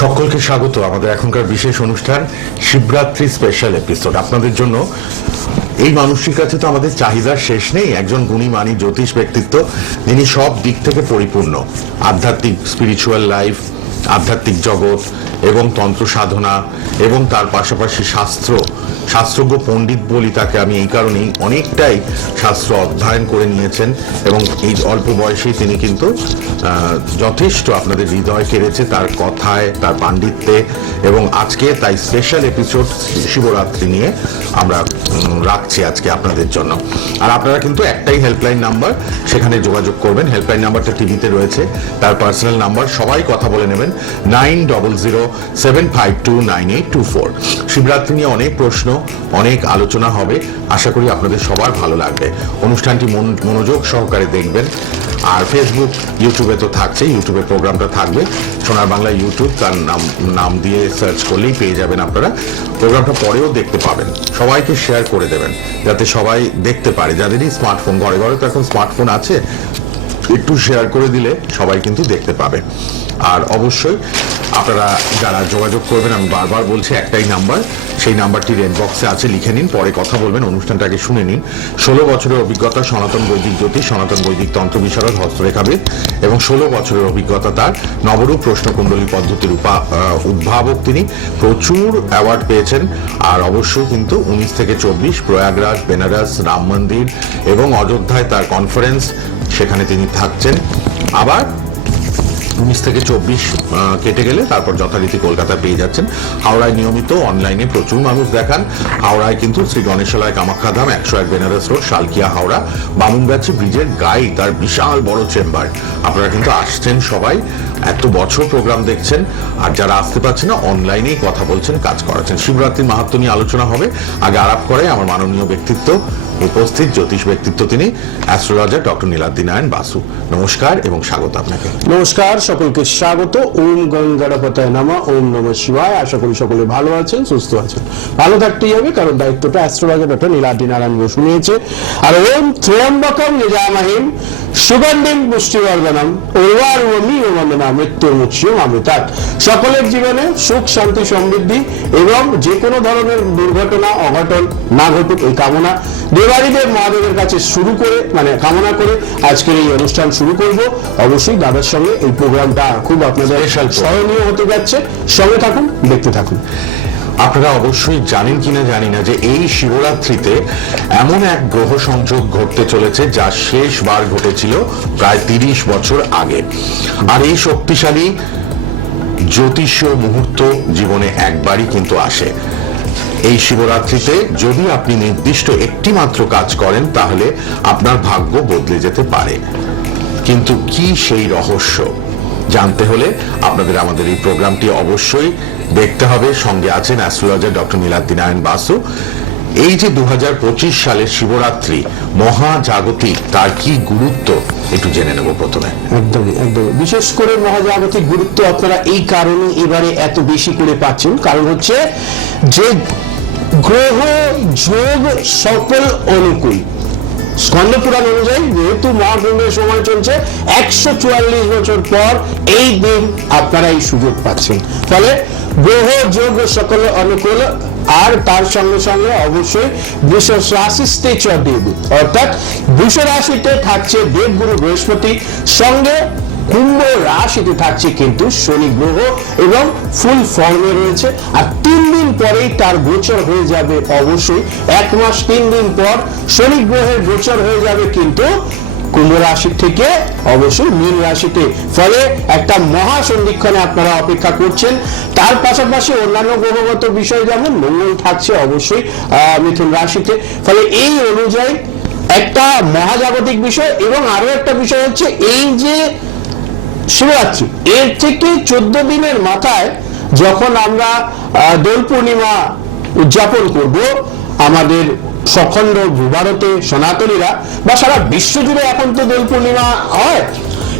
সকলকে স্বাগত আমাদের এখনকার বিশেষ অনুষ্ঠান শিবরাত্রি স্পেশাল এপিসোড আপনাদের জন্য এই মানুষটির কাছে তো আমাদের চাহিদা শেষ নেই। একজন গুণী মানি জ্যোতিষ ব্যক্তিত্ব যিনি সব দিক থেকে পরিপূর্ণ। আধ্যাত্মিক স্পিরিচুয়াল লাইফ আধ্যাত্মিক জগৎ এবং তন্ত্র সাধনা এবং তার পাশাপাশি শাস্ত্র। শাস্ত্রজ্ঞ পণ্ডিত বলি তাকে আমি এই কারণেই অনেকটাই শাস্ত্র অধ্যয়ন করে নিয়েছেন এবং এই অল্প বয়সেই তিনি কিন্তু যথেষ্ট আপনাদের হৃদয় কেড়েছে তার কথায়, তার পাণ্ডিত্যে এবং আজকে তাই স্পেশাল এপিসোড শিবরাত্রি নিয়ে আমরা রাখছি আজকে আপনাদের জন্য। আর আপনারা কিন্তু একটাই হেল্পলাইন নাম্বার সেখানে যোগাযোগ করবেন। হেল্পলাইন নাম্বারটা টিভিতে রয়েছে। তার পার্সোনাল নাম্বার সবাই কথা বলে নেবেন। Nine double zero seven five two nine eight two four Shivratri নিয়ে অনেক প্রশ্ন, অনেক আলোচনা হবে। আশা করি আপনাদের সবার ভালো লাগবে। অনুষ্ঠানটি মনোযোগ সহকারে দেখবেন। আর ফেসবুক ইউটিউবে তো থাকছে ইউটিউবে প্রোগ্রামটা থাকবে। সোনার বাংলা ইউটিউব তার নাম নাম দিয়ে সার্চ করলেই পেয়ে যাবেন আপনারা। প্রোগ্রামটা পরেও দেখতে পাবেন। সবাইকে শেয়ার করে দেবেন, যাতে সবাই দেখতে পারে। যাদেরই স্মার্টফোন ঘরে ঘরে তো এখন স্মার্টফোন আছে, একটু শেয়ার করে দিলে সবাই কিন্তু দেখতে পাবে। আর অবশ্যই আপনারা যারা যোগাযোগ করবেন, আমি বারবার বলছি একটাই নাম্বার। সেই নাম্বারটি রেড বক্সে আছে, লিখে নিন, পরে কথা বলবেন, অনুষ্ঠানটাকে শুনে নিন। ষোলো বছরের অভিজ্ঞতা সনাতন বৈদিক জ্যোতিষ সনাতন বৈদিক তন্ত্র বিশারদ হস্তরেখাবিদ এবং ষোলো বছরের অভিজ্ঞতা তার নবরূপ প্রশ্নকুণ্ডলী পদ্ধতির উপা উদ্ভাবক তিনি। প্রচুর অ্যাওয়ার্ড পেয়েছেন, আর অবশ্যই কিন্তু উনিশ থেকে চব্বিশ প্রয়াগরাজ, বেনারস, রাম মন্দির এবং অযোধ্যায় তার কনফারেন্স সেখানে তিনি থাকছেন। আবার উনিশ থেকে চব্বিশ কেটে গেলে তারপর যথারীতি কলকাতা পেয়ে যাচ্ছেন। হাওড়ায় নিয়মিত অনলাইনে প্রচুর মানুষ দেখান। হাওড়ায় কিন্তু শ্রী গণেশালয় কামাখ্যাধাম একশো এক বেনারস রোড, শালকিয়া হাওড়া, বামুনগাছি ব্রিজের গাই তার বিশাল বড় চেম্বার। আপনারা কিন্তু আসছেন সবাই, এত বছর প্রোগ্রাম দেখছেন, আর যারা আসতে পারছে না অনলাইনেই কথা বলছেন, কাজ করাচ্ছেন। শিবরাত্রির মাহাত্ম নিয়ে আলোচনা হবে। আগে আলাপ করে আমার মাননীয় ব্যক্তিত্ব উপস্থিত জ্যোতিষ ব্যক্তিত্ব তিনি অ্যাস্ট্রোলজার ডক্টর নীলাদ্রি নারায়ণ বাসু। নমস্কার এবং স্বাগত আপনাকে। নমস্কার, সকলকে স্বাগত। ওম গঙ্গারাপতায় নামা, ওম নম শিবায়। আশা করি সকলে ভালো আছেন, সুস্থ আছেন। ভালো থাকতেই হবে, কারণ দায়িত্বটা অ্যাস্ট্রোলজার ডক্টর নীলাদ্রি নারায়ণ বসু নিয়েছে। আর ওম ত্র্যম্বকম নিজামহিম সুগন্ধিম পুষ্টিবর্ধনম ওর্বারুমি ওমন্দনা মৃত্যুর মুচ্ছিয়ম অমৃতাৎ। সকলের জীবনে সুখ, শান্তি, সমৃদ্ধি এবং যে কোনো ধরনের দুর্ঘটনা, অঘটন না ঘটুক, এই কামনা দেবারীদের মহাদেবের কাছে শুরু করে মানে কামনা করে আজকের এই অনুষ্ঠান শুরু করব। অবশ্যই দাদার সঙ্গে এই প্রোগ্রামটা খুব আপনাদের স্মরণীয় হতে যাচ্ছে। সঙ্গে থাকুন দেখতে থাকুন। আপনারা অবশ্যই জানেন কিনা জানি না যে এই শিবরাত্রিতে এমন এক গ্রহ সংযোগ ঘটতে চলেছে যা শেষবার ঘটেছিল প্রায় তিরিশ বছর আগে। আর এই শক্তিশালী জ্যোতিষীয় মুহূর্ত জীবনে একবারই কিন্তু আসে। এই শিবরাত্রিতে যদি আপনি নির্দিষ্ট একটি মাত্র কাজ করেন, তাহলে আপনার ভাগ্য বদলে যেতে পারে। কিন্তু কি সেই রহস্য? জানতে হলে আপনাদের আমাদের এই প্রোগ্রামটি অবশ্যই দেখতে হবে। সঙ্গে আছেন অ্যাস্ট্রোলজার ডক্টর নীলাদ্রি নারায়ণ বাসু। এই যে দু হাজার পঁচিশ সালের শিবরাত্রি, মহাজাগতিক, তার কি গুরুত্ব? একটু জেনে নেব প্রথমে। একদমই একদমই। বিশেষ করে মহাজাগতিক গুরুত্ব আপনারা এই কারণে এবারে এত বেশি করে পাচ্ছেন। কারণ হচ্ছে যে গ্রহ, যোগ সকল অনুকূল। স্কন্দ পুরাণ অনুযায়ী যেহেতু মহাকুম্ভের সময় চলছে, একশো চুয়াল্লিশ বছর পর এই দিন আপনারা এই সুযোগ পাচ্ছেন। ফলে গ্রহ, যোগ সকল অনুকূল, আর তার সঙ্গে সঙ্গে অবশ্যই বৃষ রাশিতে দেবী অর্থাৎ বৃষ রাশিতে থাকছে দেবগুরু বৃহস্পতি। সঙ্গে কুম্ভ রাশিতে থাকছে কিন্তু শনি গ্রহ এবং ফুল ফর্মে রয়েছে। আর তিন দিন পরেই তার গোচর হয়ে যাবে অবশ্যই। এক মাস তিন দিন পর শনি গ্রহের গোচর হয়ে যাবে কিন্তু কুম্ভ রাশি থেকে অবশ্যই মীন রাশিতে। ফলে একটা মহা সন্ধিক্ষণে আপনারা অপেক্ষা করছেন। তার পাশাপাশি অন্যান্য গ্রহগত বিষয় যেমন মঙ্গল থাকছে অবশ্যই মিথুন রাশিতে। ফলে এই অনুযায়ী একটা মহাজাগতিক বিষয় এবং আরও একটা বিষয় হচ্ছে এই যে শিবরাত্রি এর থেকে চোদ্দ দিনের মাথায় যখন আমরা দোল পূর্ণিমা উদযাপন করব, আমাদের সখণ্ড ভূভারতে সনাতনীরা বা সারা বিশ্ব জুড়ে এখন তো দোল পূর্ণিমা হয়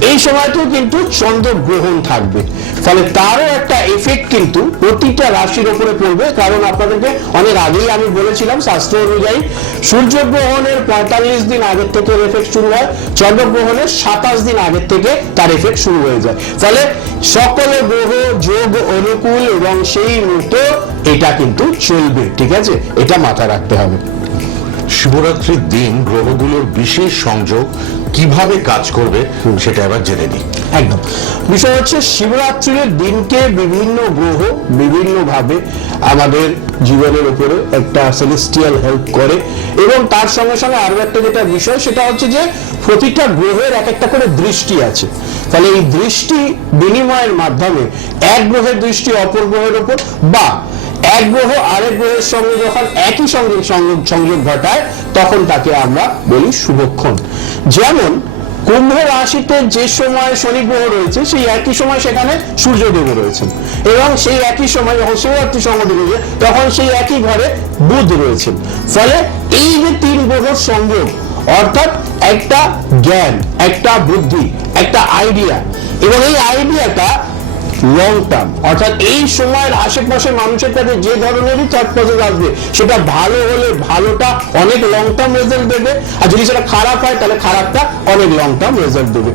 এই সময়তেও কিন্তু চন্দ্রগ্রহণ থাকবে। ফলে তারও একটা এফেক্ট কিন্তু প্রতিটা রাশির উপরে পড়বে। কারণ আপনাদেরকে অনেক আগেই আমি বলেছিলাম, শাস্ত্র অনুযায়ী সূর্যগ্রহণের পঁয়তাল্লিশ দিন আগের থেকে এফেক্ট শুরু হয়। চন্দ্রগ্রহণের সাতাশ দিন আগের থেকে তার এফেক্ট শুরু হয়ে যায়। ফলে সকল গ্রহ যোগ অনুকূল এবং সেই মতো এটা কিন্তু চলবে, ঠিক আছে? এটা মাথায় রাখতে হবে। শিবরাত্রির দিন গ্রহগুলোর বিশেষ সংযোগ কীভাবে কাজ করবে সেটা এবার জেনে নিই। একদম। বিষয় হচ্ছে শিবরাত্রির দিনকে বিভিন্ন গ্রহ বিভিন্নভাবে আমাদের জীবনের উপরে একটা সেলেস্টিয়াল হেল্প করে এবং তার সঙ্গে সঙ্গে আরও একটা যেটা বিষয় সেটা হচ্ছে যে প্রতিটা গ্রহের এক একটা করে দৃষ্টি আছে। তাহলে এই দৃষ্টি বিনিময়ের মাধ্যমে এক গ্রহের দৃষ্টি অপর গ্রহের উপর বা এক গ্রহ আরেক গ্রহের সঙ্গে যখন একই সঙ্গে সংযোগ ঘটায়, তখন তাকে আমরা বলি শুভক্ষণ। যেমন, কুম্ভ রাশিতে যে সময় শনি গ্রহ রয়েছে, সেই একই সময় সেখানে সূর্যদেব রয়েছেন। এবং সেই একই সময় যখন শিবরাত্রি সংগঠন রয়েছে তখন সেই একই ঘরে বুধ রয়েছেন। ফলে এই যে তিন গ্রহর সংযোগ, অর্থাৎ একটা জ্ঞান, একটা বুদ্ধি, একটা আইডিয়া এবং এই আইডিয়াটা লং টার্ম অর্থাৎ এই সময়ের আশেপাশে মানুষের কাছে যে ধরনেরই থট প্রসেস আসবে, সেটা ভালো হলে ভালোটা অনেক লং টার্ম রেজাল্ট দেবে, আর যদি সেটা খারাপ হয়, তাহলে খারাপটা অনেক লং টার্ম রেজাল্ট দেবে।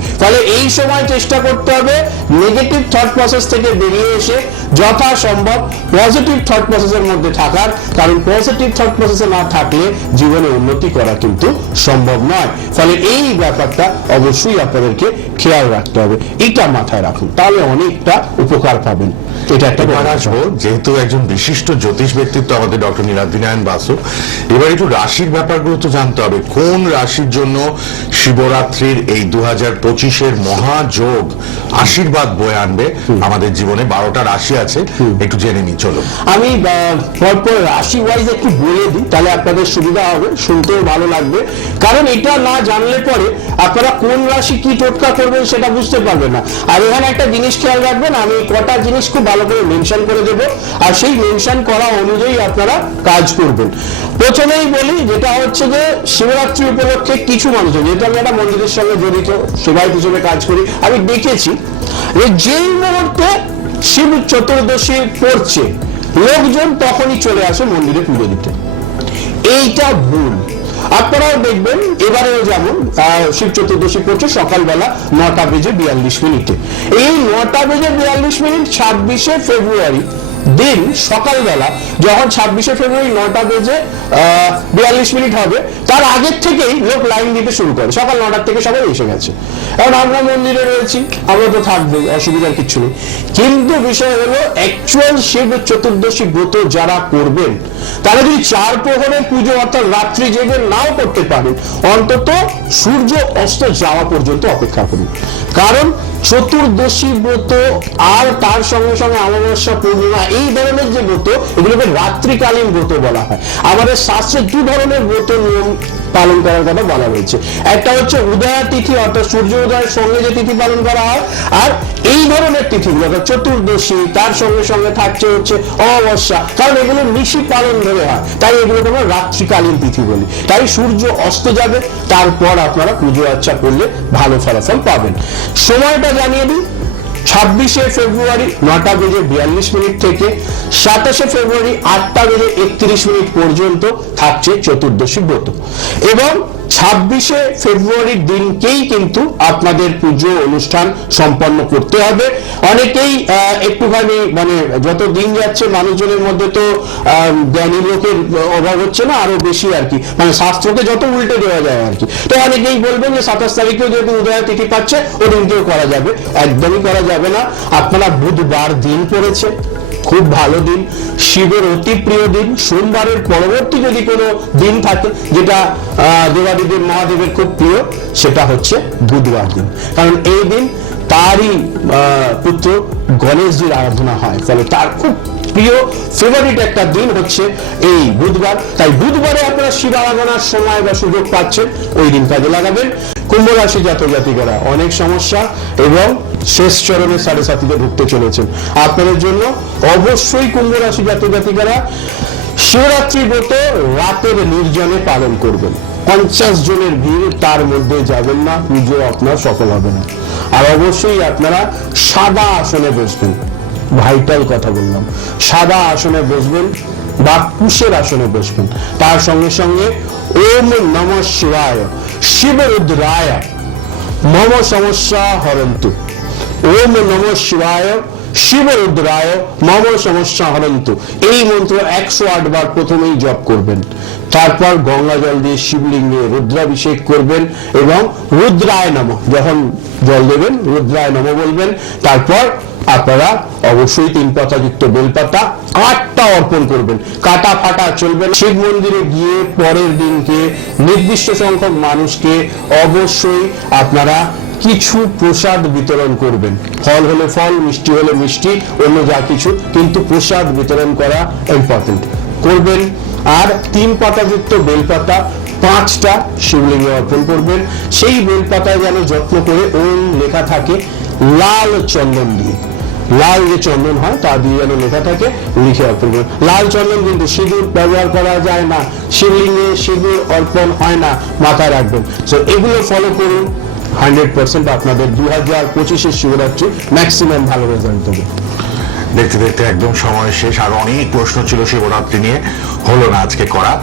এই সময় চেষ্টা করতে হবে নেগেটিভ থট প্রসেস থেকে বেরিয়ে এসে যথাসম্ভব পজিটিভ থট প্রসেসের মধ্যে থাকার, কারণ পজিটিভ থট প্রসেসে না থাকলে জীবনে উন্নতি করা কিন্তু সম্ভব নয়। ফলে এই ব্যাপারটা অবশ্যই আপনাদেরকে খেয়াল রাখতে হবে। এটা মাথায় রাখুন। তাহলে অনেকটা উপকার পাবেন এটা একটা আসব যেহেতু একজন বিশিষ্ট জ্যোতিষ ব্যক্তিত্ব আমাদের ডক্টর নীলাদ্রিনারায়ণ বাসু এবার একটু রাশির ব্যাপারগুলো তো জানতে হবে। কোন রাশির জন্য শিবরাত্রির এই দু হাজার পঁচিশের মহাযোগ আশীর্বাদ বয়ে আনবে? আমাদের জীবনে বারোটা রাশি আছে একটু জেনে নি চলো আমি পরপর রাশি ওয়াইজ একটু বলে দিই তাহলে আপনাদের সুবিধা হবে শুনতেও ভালো লাগবে। কারণ এটা না জানলে পরে আপনারা কোন রাশি কি টোটকা করবেন সেটা বুঝতে পারবেন না। আর এখানে একটা জিনিস খেয়াল রাখবেন আমি কটা জিনিস খুব ভালো করে মেনশন করে দেব। আর সেই মেনশন করা অনুযায়ী আপনারা কাজ করবেন। প্রথমেই বলি, যেটা হচ্ছে যে শিবরাত্রি উপলক্ষে কিছু মানুষ যেহেতু আমি একটা মন্দিরের সঙ্গে জড়িত সেবায়ত হিসেবে কাজ করি, আমি দেখেছি যে যেই মুহূর্তে শিব চতুর্দশী পড়ছে, লোকজন তখনই চলে আসে মন্দিরে পুজো দিতে। এইটা ভুল। আপনারাও দেখবেন, এবারেও যেমন শিব চতুর্দশী পড়ছে সকালবেলা নটা বেজে বিয়াল্লিশ মিনিটে। এই নটা বেজে বিয়াল্লিশ মিনিট ছাব্বিশে ফেব্রুয়ারি দিন সকালবেলা যখন ছাব্বিশে ফেব্রুয়ারি নটা বেজে বিয়াল্লিশ মিনিট হবে, তার আগের থেকেই লোক লাইন দিতে শুরু করে। সকাল নটার থেকে সবাই এসে গেছে। এখন আমরা মন্দিরে রয়েছি, আমরা তো থাকবোই অসুবিধার কিছু নেই। কিন্তু বিষয় হলো অ্যাকচুয়াল শিব চতুর্দশী ব্রত যারা করবেন, তারা যদি চার প্রহরের পুজো অর্থাৎ রাত্রি জেগে নাও করতে পারেন, অন্তত সূর্য অস্ত যাওয়া পর্যন্ত অপেক্ষা করুন। কারণ চতুর্দশী ব্রত আর তার সঙ্গে সঙ্গে অমাবস্যা, পূর্ণিমা এই ধরনের যে ব্রত, এগুলোকে রাত্রিকালীন ব্রত বলা হয়। আমাদের শাস্ত্রে দু ধরনের ব্রত নিয়ম পালন করার কথা বলা হয়েছে। একটা হচ্ছে উদয়া তিথি, অর্থাৎ সূর্য উদয়ের সঙ্গে যে তিথি পালন করা হয়, আর এই ধরনের তিথিগুলো, অর্থাৎ চতুর্দশী, তার সঙ্গে সঙ্গে থাকছে হচ্ছে অমাবস্যা। কারণ এগুলো নিশি পালন ধরে হয়। তাই এগুলো আমরা রাত্রিকালীন তিথি বলি। তাই সূর্য অস্ত যাবে, তারপর আপনারা পুজো আর্চা করলে ভালো ফলাফল পাবেন। সময়টা জানিয়ে দিই। ছাব্বিশে ফেব্রুয়ারি নটা বেজে বিয়াল্লিশ মিনিট থেকে সাতাশে ফেব্রুয়ারি আটটা বেজে একত্রিশ মিনিট পর্যন্ত থাকছে চতুর্দশী ব্রত। এবং ছাব্বিশে ফেব্রুয়ারির দিনকেই কিন্তু আপনাদের পুজো অনুষ্ঠান সম্পন্ন করতে হবে। অনেকেই একটুখানি মানে যত দিন যাচ্ছে মানুষজনের মধ্যে তো জ্ঞানী লোকের অভাব হচ্ছে না, আরও বেশি আর কি। মানে শাস্ত্রকে যত উল্টে দেওয়া যায় আর কি। তো অনেকেই বলবেন যে সাতাশ তারিখেও যেহেতু উদয় তিথি পাচ্ছে, ওদিনকেও করা যাবে। একদমই করা যাবে না। আপনারা বুধবার দিন পড়েছে। খুব ভালো দিন। শিবের অতি প্রিয় দিন। সোমবারের পরবর্তী যদি কোনো দিন থাকে, যেটা দেবাদিদেব, মহাদেবের খুব প্রিয়, সেটা হচ্ছে বুধবার দিন। কারণ এই দিন তারই পুত্র গণেশজির আরাধনা হয়। ফলে তার খুব প্রিয় ফেভারিট একটা দিন হচ্ছে এই বুধবার। তাই বুধবারে আপনারা শিব আরাধনার সময় বা সুযোগ পাচ্ছেন, ওই দিন কাজে লাগাবেন। কুম্ভ রাশি জাতক জাতিকারা, অনেক সমস্যা এবং শেষ চরণের সাড়ে সাথীতে ঢুকতে চলেছেন। আপনাদের জন্য অবশ্যই কুম্ভ রাশি জাতক জাতিকারা শিবরাত্রি ব্রত রাতের নির্জনে পালন করবেন। পঞ্চাশ জনের ভিড়, তার মধ্যে যাবেন না, পুজো আপনার সফল হবে না। আর অবশ্যই আপনারা সাদা আসনে বসবেন। ভাইটাল কথা বললাম। সাদা আসনে বসবেন বা কুশের আসনে বসবেন। তার সঙ্গে সঙ্গে ওম নম শিবায়। শিব রুদ্রায় মম সমস্যা হরন্তু। ওম নম শিবায় শিবরুদ্রায় মম সমস্যা হরন্তু। এই মন্ত্র একশো আট বার প্রথমেই জপ করবেন। তারপর গঙ্গা জল দিয়ে শিবলিঙ্গে রুদ্রাভিষেক করবেন এবং রুদ্রায় নম, যখন জল দেবেন, রুদ্রায় নম বলবেন। তারপর আপনারা অবশ্যই তিন পাতাযুক্ত বেলপাতা কাঠটা অর্পণ করবেন। কাটা ফাটা চলবে। শিব মন্দিরে গিয়ে পরের দিনকে নির্দিষ্ট সংখ্যক মানুষকে অবশ্যই আপনারা কিছু প্রসাদ বিতরণ করবেন। ফল হলে ফল, মিষ্টি হলে মিষ্টি, অন্য যা কিছু, কিন্তু প্রসাদ বিতরণ করা ইম্পর্টেন্ট করবেন। আর তিন পাতাযুক্ত বেলপাতা পাঁচটা শিবলিঙ্গে অর্পণ করবেন। সেই বেলপাতায় যেন যত্ন করে ওম লেখা থাকে, লাল চন্দন দিয়ে। লাল যে চন্দন হয় তা দিয়ে যেন লেখা থাকে লিখে অর্পণ লাল চন্দন কিন্তু সিঁদুর ব্যবহার করা যায় না শিবলিঙ্গে সিঁদুর অর্পণ হয় না মাথায় রাখবেন। সো এগুলো ফলো করুন। হান্ড্রেড পার্সেন্ট আপনাদের দু হাজার পঁচিশের শিবরাত্রি ম্যাক্সিমাম ভালো রেজাল্ট দেবে দেখতে দেখতে একদম সময় শেষ আর অনেক প্রশ্ন ছিল শিবরাত্রি নিয়ে। হলো না আজকে করা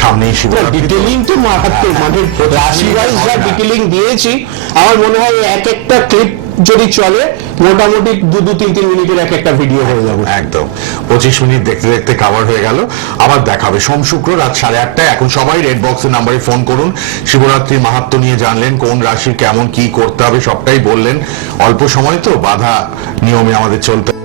সামনেই শিবরাত্রি তো। ডিটেলিং তো মারাত্মক মানে রাশি ওয়াইজ যা ডিটেলিং দিয়েছি আমার মনে হয় এক একটা ক্লিপ যদি চলে, মোটামুটি দু দু, তিন তিন মিনিটের এক একটা ভিডিও হয়ে যাবে। একদম। পঁচিশ মিনিট দেখতে দেখতে কাভার হয়ে গেল। আবার দেখাবে। সোম শুক্র রাত সাড়ে আটটায়। এখন সবাই রেড বক্সের নাম্বারে ফোন করুন। শিবরাত্রির মাহাত্ম নিয়ে জানলেন কোন রাশির কেমন কি করতে হবে, সবটাই বললেন। অল্প সময় তো, বাধা নিয়মে আমাদের চলতে